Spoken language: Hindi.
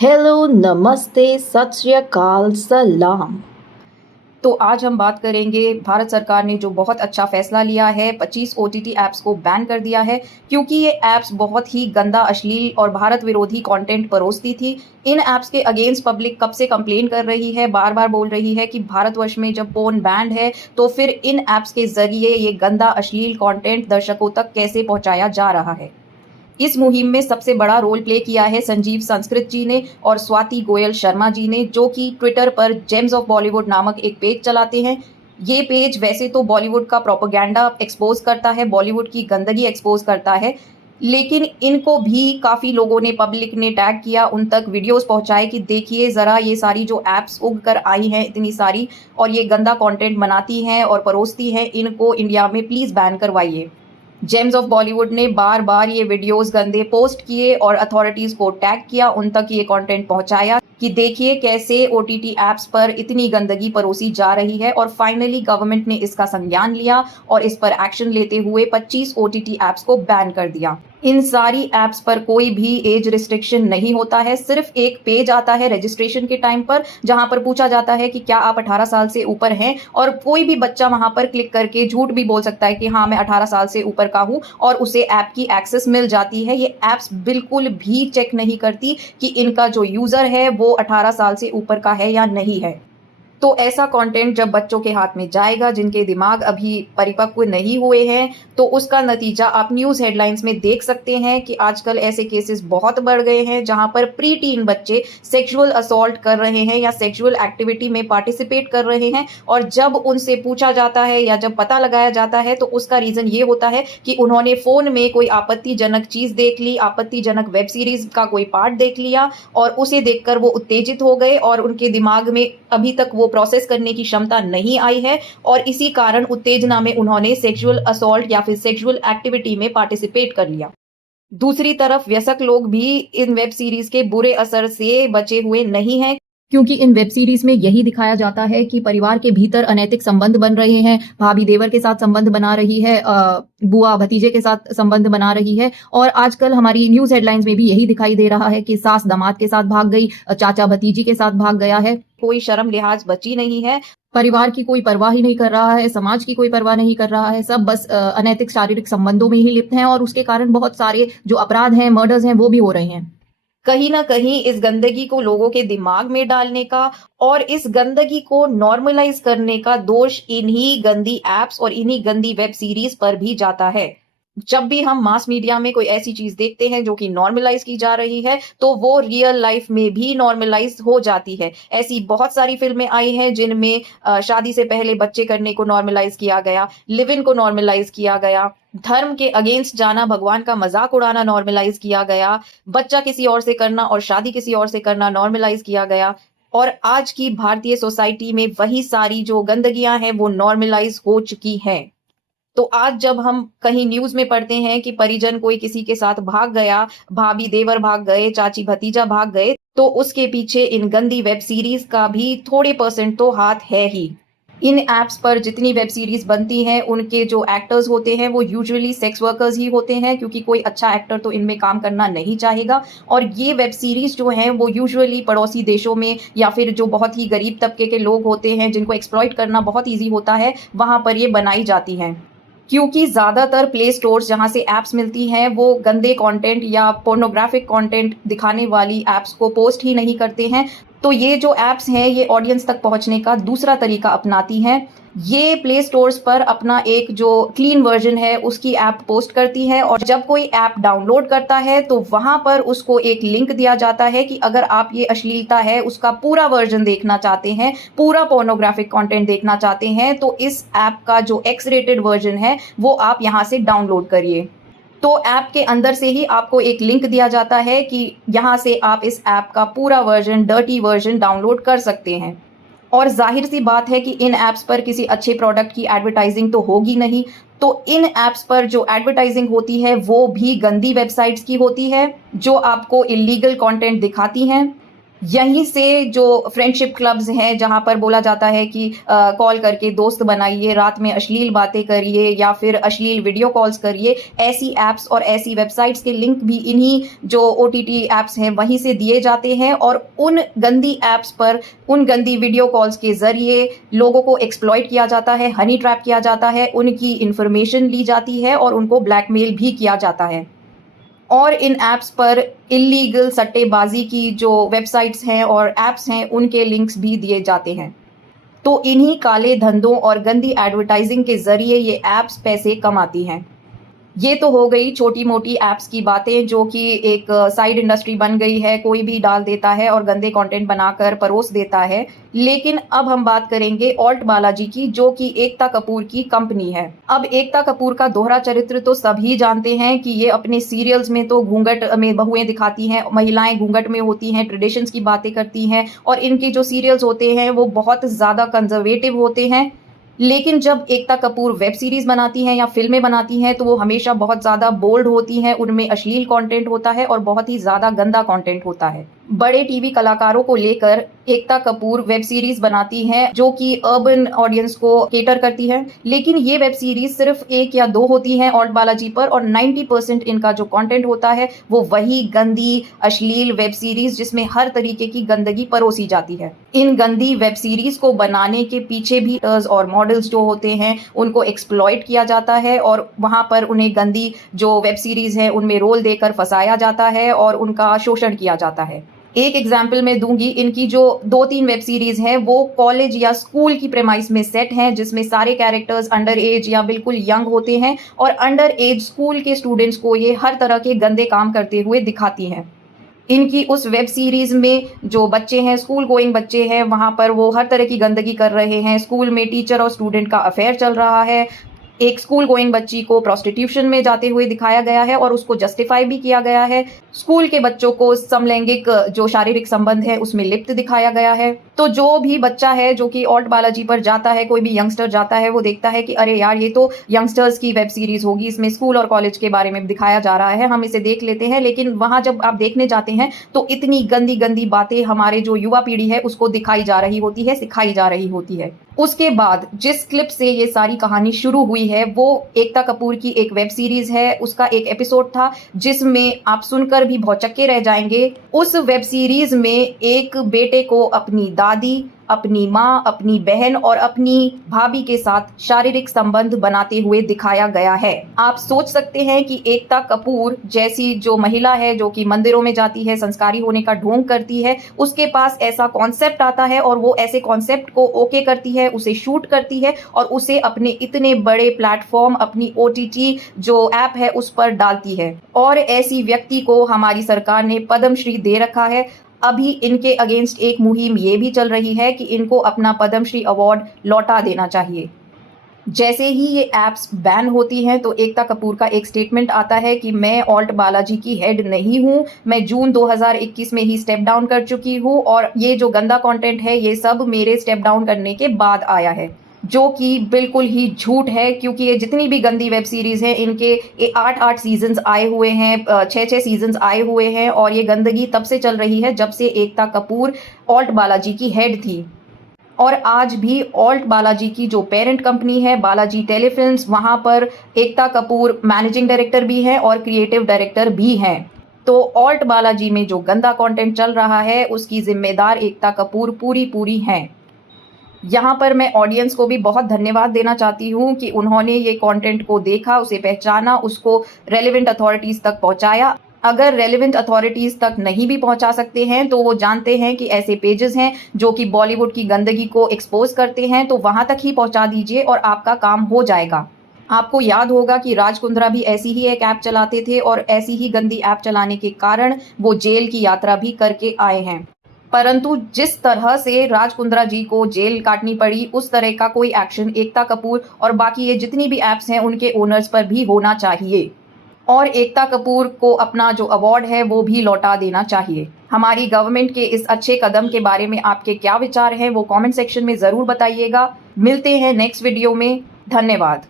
हेलो, नमस्ते, सत श्री अकाल, सलाम। तो आज हम बात करेंगे भारत सरकार ने जो बहुत अच्छा फैसला लिया है, 25 ओटीटी ऐप्स को बैन कर दिया है क्योंकि ये ऐप्स बहुत ही गंदा, अश्लील और भारत विरोधी कंटेंट परोसती थी। इन ऐप्स के अगेंस्ट पब्लिक कब से कंप्लेन कर रही है, बार-बार बोल रही है कि भारतवर्ष में जब पोर्न बैन्ड है, तो फिर इन ऐप्स के ज़रिए ये गंदा, अश्लील कंटेंट दर्शकों तक कैसे पहुँचाया जा रहा है। इस मुहिम में सबसे बड़ा रोल प्ले किया है संजीव संस्कृत जी ने और स्वाति गोयल शर्मा जी ने, जो कि ट्विटर पर जेम्स ऑफ बॉलीवुड नामक एक पेज चलाते हैं। ये पेज वैसे तो बॉलीवुड का प्रोपेगेंडा एक्सपोज करता है, बॉलीवुड की गंदगी एक्सपोज करता है, लेकिन इनको भी काफ़ी लोगों ने, पब्लिक ने टैग किया, उन तक वीडियोस पहुंचाए कि देखिए ज़रा ये सारी जो ऐप्स उग कर आई हैं इतनी सारी, और ये गंदा कंटेंट बनाती हैं और परोसती हैं, इनको इंडिया में प्लीज़ बैन करवाइए। जेम्स ऑफ बॉलीवुड ने बार बार ये वीडियोस गंदे पोस्ट किए और अथॉरिटीज़ को टैग किया, उन तक ये कंटेंट पहुंचाया कि देखिए कैसे ओटीटी ऐप्स पर इतनी गंदगी परोसी जा रही है। और फाइनली गवर्नमेंट ने इसका संज्ञान लिया और इस पर एक्शन लेते हुए 25 ओटीटी ऐप्स को बैन कर दिया। इन सारी ऐप्स पर कोई भी एज रिस्ट्रिक्शन नहीं होता है, सिर्फ एक पेज आता है रजिस्ट्रेशन के टाइम पर जहां पर पूछा जाता है कि क्या आप 18 साल से ऊपर हैं, और कोई भी बच्चा वहां पर क्लिक करके झूठ भी बोल सकता है कि हाँ मैं 18 साल से ऊपर का हूं, और उसे ऐप की एक्सेस मिल जाती है। ये ऐप्स बिल्कुल भी चेक नहीं करती कि इनका जो यूजर है वो 18 साल से ऊपर का है या नहीं है। तो ऐसा कंटेंट जब बच्चों के हाथ में जाएगा जिनके दिमाग अभी परिपक्व नहीं हुए हैं, तो उसका नतीजा आप न्यूज़ हेडलाइंस में देख सकते हैं कि आजकल ऐसे केसेस बहुत बढ़ गए हैं जहां पर प्री टीन बच्चे सेक्सुअल असॉल्ट कर रहे हैं या सेक्सुअल एक्टिविटी में पार्टिसिपेट कर रहे हैं, और जब उनसे पूछा जाता है या जब पता लगाया जाता है तो उसका रीज़न ये होता है कि उन्होंने फ़ोन में कोई आपत्तिजनक चीज़ देख ली, आपत्तिजनक वेब सीरीज़ का कोई पार्ट देख लिया, और उसे देखकर वो उत्तेजित हो गए और उनके दिमाग में अभी तक वो प्रोसेस करने की क्षमता नहीं आई है, और इसी कारण उत्तेजना में उन्होंने सेक्सुअल असॉल्ट या फिर सेक्सुअल एक्टिविटी में पार्टिसिपेट कर लिया। दूसरी तरफ वयस्क लोग भी इन वेब सीरीज के बुरे असर से बचे हुए नहीं हैं, क्योंकि इन वेब सीरीज में यही दिखाया जाता है कि परिवार के भीतर अनैतिक संबंध बन रहे हैं, भाभी देवर के साथ संबंध बना रही है, बुआ भतीजे के साथ संबंध बना रही है, और आजकल हमारी न्यूज हेडलाइंस में भी यही दिखाई दे रहा है कि सास दामाद के साथ भाग गई, चाचा भतीजी के साथ भाग गया है। कोई शर्म लिहाज बची नहीं है, परिवार की कोई परवाह ही नहीं कर रहा है, समाज की कोई परवाह नहीं कर रहा है, सब बस अनैतिक शारीरिक संबंधों में ही लिप्त हैं, और उसके कारण बहुत सारे जो अपराध हैं, मर्डर्स हैं, वो भी हो रहे हैं। कहीं ना कहीं इस गंदगी को लोगों के दिमाग में डालने का और इस गंदगी को नॉर्मलाइज करने का दोष इन्हीं गंदी एप्स और इन्हीं गंदी वेब सीरीज पर भी जाता है। जब भी हम मास मीडिया में कोई ऐसी चीज देखते हैं जो कि नॉर्मलाइज की जा रही है, तो वो रियल लाइफ में भी नॉर्मलाइज हो जाती है। ऐसी बहुत सारी फिल्में आई हैं जिनमें शादी से पहले बच्चे करने को नॉर्मलाइज किया गया, लिव इन को नॉर्मलाइज किया गया, धर्म के अगेंस्ट जाना, भगवान का मजाक उड़ाना नॉर्मलाइज किया गया, बच्चा किसी और से करना और शादी किसी और से करना नॉर्मलाइज किया गया। और आज की भारतीय सोसाइटी में वही सारी जो गंदगियां हैं वो नॉर्मलाइज हो चुकी हैं। तो आज जब हम कहीं न्यूज में पढ़ते हैं कि परिजन कोई किसी के साथ भाग गया, भाभी देवर भाग गए, चाची भतीजा भाग गए, तो उसके पीछे इन गंदी वेब सीरीज का भी थोड़े परसेंट तो हाथ है ही। इन ऐप्स पर जितनी वेब सीरीज बनती हैं उनके जो एक्टर्स होते हैं वो यूजुअली सेक्स वर्कर्स ही होते हैं, क्योंकि कोई अच्छा एक्टर तो इनमें काम करना नहीं चाहेगा। और ये वेब सीरीज जो हैं वो यूजुअली पड़ोसी देशों में या फिर जो बहुत ही गरीब तबके के लोग होते हैं जिनको एक्सप्लॉइट करना बहुत ईजी होता है, वहां पर ये बनाई जाती हैं। क्योंकि ज़्यादातर प्ले स्टोर्स जहाँ से ऐप्स मिलती हैं वो गंदे कंटेंट या पोर्नोग्राफिक कंटेंट दिखाने वाली ऐप्स को पोस्ट ही नहीं करते हैं, तो ये जो ऐप्स हैं ये ऑडियंस तक पहुंचने का दूसरा तरीका अपनाती हैं। ये प्ले स्टोर्स पर अपना एक जो क्लीन वर्जन है उसकी ऐप पोस्ट करती है, और जब कोई ऐप डाउनलोड करता है तो वहां पर उसको एक लिंक दिया जाता है कि अगर आप ये अश्लीलता है उसका पूरा वर्जन देखना चाहते हैं, पूरा पोर्नोग्राफिक कंटेंट देखना चाहते हैं, तो इस ऐप का जो एक्स रेटेड वर्जन है वो आप यहाँ से डाउनलोड करिए। तो ऐप के अंदर से ही आपको एक लिंक दिया जाता है कि यहाँ से आप इस ऐप का पूरा वर्जन, डर्टी वर्जन डाउनलोड कर सकते हैं। और जाहिर सी बात है कि इन ऐप्स पर किसी अच्छे प्रोडक्ट की एडवर्टाइजिंग तो होगी नहीं, तो इन ऐप्स पर जो एडवर्टाइजिंग होती है वो भी गंदी वेबसाइट्स की होती है जो आपको इलीगल कंटेंट दिखाती हैं। यहीं से जो फ्रेंडशिप क्लब्स हैं जहाँ पर बोला जाता है कि कॉल करके दोस्त बनाइए, रात में अश्लील बातें करिए या फिर अश्लील वीडियो कॉल्स करिए, ऐसी ऐप्स और ऐसी वेबसाइट्स के लिंक भी इन्हीं जो ओटीटी ऐप्स हैं वहीं से दिए जाते हैं और उन गंदी ऐप्स पर उन गंदी वीडियो कॉल्स के ज़रिए लोगों को एक्सप्लॉइट किया जाता है, हनी ट्रैप किया जाता है, उनकी इन्फॉर्मेशन ली जाती है और उनको ब्लैकमेल भी किया जाता है। और इन ऐप्स पर इल्लीगल सट्टेबाजी की जो वेबसाइट्स हैं और ऐप्स हैं उनके लिंक्स भी दिए जाते हैं। तो इन्हीं काले धंधों और गंदी एडवर्टाइजिंग के ज़रिए ये ऐप्स पैसे कमाती हैं। ये तो हो गई छोटी मोटी ऐप्स की बातें जो कि एक साइड इंडस्ट्री बन गई है, कोई भी डाल देता है और गंदे कंटेंट बनाकर परोस देता है। लेकिन अब हम बात करेंगे ऑल्ट बालाजी की, जो कि एकता कपूर की कंपनी है। अब एकता कपूर का दोहरा चरित्र तो सभी जानते हैं कि ये अपने सीरियल्स में तो घूंघट में बहुएं दिखाती हैं, महिलाएं घूंघट में होती हैं, ट्रेडिशंस की बातें करती हैं और इनके जो सीरियल्स होते हैं वो बहुत ज़्यादा कंजर्वेटिव होते हैं। लेकिन जब एकता कपूर वेब सीरीज बनाती हैं या फिल्में बनाती हैं तो वो हमेशा बहुत ज़्यादा बोल्ड होती हैं, उनमें अश्लील कंटेंट होता है और बहुत ही ज़्यादा गंदा कंटेंट होता है। बड़े टीवी कलाकारों को लेकर एकता कपूर वेब सीरीज बनाती हैं जो कि अर्बन ऑडियंस को केटर करती है, लेकिन ये वेब सीरीज सिर्फ 1 या 2 होती हैं ऑल्ट बालाजी पर और 90% इनका जो कंटेंट होता है वो वही गंदी अश्लील वेब सीरीज जिसमें हर तरीके की गंदगी परोसी जाती है। इन गंदी वेब सीरीज को बनाने के पीछे भी और मॉडल्स जो होते हैं उनको एक्सप्लॉइट किया जाता है और वहां पर उन्हें गंदी जो वेब सीरीज है उनमें रोल देकर फंसाया जाता है और उनका शोषण किया जाता है। एक एग्जाम्पल मैं दूंगी, इनकी जो 2-3 वेब सीरीज हैं वो कॉलेज या स्कूल की प्रेमाइस में सेट हैं जिसमें सारे कैरेक्टर्स अंडर एज या बिल्कुल यंग होते हैं और अंडर एज स्कूल के स्टूडेंट्स को ये हर तरह के गंदे काम करते हुए दिखाती हैं। इनकी उस वेब सीरीज में जो बच्चे हैं, स्कूल गोइंग बच्चे हैं, वहां पर वो हर तरह की गंदगी कर रहे हैं। स्कूल में टीचर और स्टूडेंट का अफेयर चल रहा है। एक स्कूल गोइंग बच्ची को प्रोस्टिट्यूशन में जाते हुए दिखाया गया है और उसको जस्टिफाई भी किया गया है। स्कूल के बच्चों को समलैंगिक जो शारीरिक संबंध है उसमें लिप्त दिखाया गया है। तो जो भी बच्चा है जो कि ऑल्ट बालाजी पर जाता है, कोई भी यंगस्टर जाता है, वो देखता है कि अरे यार ये तो यंगस्टर्स की वेब सीरीज होगी, इसमें स्कूल और कॉलेज के बारे में दिखाया जा रहा है, हम इसे देख लेते हैं। लेकिन वहां जब आप देखने जाते हैं तो इतनी गंदी गंदी बातें हमारे जो युवा पीढ़ी है उसको दिखाई जा रही होती है, सिखाई जा रही होती है। उसके बाद जिस क्लिप से ये सारी कहानी शुरू हुई है वो एकता कपूर की एक वेब सीरीज है। उसका एक एपिसोड था जिसमें आप सुनकर भी भौचक्के रह जाएंगे। उस वेब सीरीज में एक बेटे को अपनी दादी, अपनी माँ, अपनी बहन और अपनी भाभी के साथ शारीरिक संबंध बनाते हुए दिखाया गया है। आप सोच सकते हैं कि एकता कपूर जैसी जो महिला है जो कि मंदिरों में जाती है, संस्कारी होने का ढोंग करती है, उसके पास ऐसा कॉन्सेप्ट आता है और वो ऐसे कॉन्सेप्ट को ओके करती है, उसे शूट करती है और उसे अपने इतने बड़े प्लेटफॉर्म, अपनी ओटीटी जो ऐप है उस पर डालती है। और ऐसी व्यक्ति को हमारी सरकार ने पद्मश्री दे रखा है। अभी इनके अगेंस्ट एक मुहिम ये भी चल रही है कि इनको अपना पद्मश्री अवार्ड लौटा देना चाहिए। जैसे ही ये ऐप्स बैन होती हैं तो एकता कपूर का एक स्टेटमेंट आता है कि मैं ऑल्ट बालाजी की हेड नहीं हूँ, मैं जून 2021 में ही स्टेप डाउन कर चुकी हूँ और ये जो गंदा कंटेंट है ये सब मेरे स्टेप डाउन करने के बाद आया है, जो कि बिल्कुल ही झूठ है। क्योंकि ये जितनी भी गंदी वेब सीरीज हैं इनके 8-8 सीजन्स आए हुए हैं, 6-6 सीजन्स आए हुए हैं और ये गंदगी तब से चल रही है जब से एकता कपूर ऑल्ट बालाजी की हेड थी। और आज भी ऑल्ट बालाजी की जो पेरेंट कंपनी है बालाजी टेलीफिल्म्स, वहां पर एकता कपूर मैनेजिंग डायरेक्टर भी हैं और क्रिएटिव डायरेक्टर भी हैं। तो ऑल्ट बालाजी में जो गंदा कंटेंट चल रहा है उसकी जिम्मेदार एकता कपूर पूरी हैं। यहाँ पर मैं ऑडियंस को भी बहुत धन्यवाद देना चाहती हूँ कि उन्होंने ये कंटेंट को देखा, उसे पहचाना, उसको रेलेवेंट अथॉरिटीज़ तक पहुँचाया। अगर रेलेवेंट अथॉरिटीज़ तक नहीं भी पहुँचा सकते हैं तो वो जानते हैं कि ऐसे पेजेस हैं जो कि बॉलीवुड की गंदगी को एक्सपोज करते हैं, तो वहाँ तक ही पहुँचा दीजिए और आपका काम हो जाएगा। आपको याद होगा कि राज कुंद्रा भी ऐसी ही एक ऐप चलाते थे और ऐसी ही गंदी ऐप चलाने के कारण वो जेल की यात्रा भी करके आए हैं। परंतु जिस तरह से राज कुंद्रा जी को जेल काटनी पड़ी उस तरह का कोई एक्शन एकता कपूर और बाकी ये जितनी भी ऐप्स हैं उनके ओनर्स पर भी होना चाहिए और एकता कपूर को अपना जो अवार्ड है वो भी लौटा देना चाहिए। हमारी गवर्नमेंट के इस अच्छे कदम के बारे में आपके क्या विचार हैं वो कमेंट सेक्शन में ज़रूर बताइएगा। मिलते हैं नेक्स्ट वीडियो में। धन्यवाद।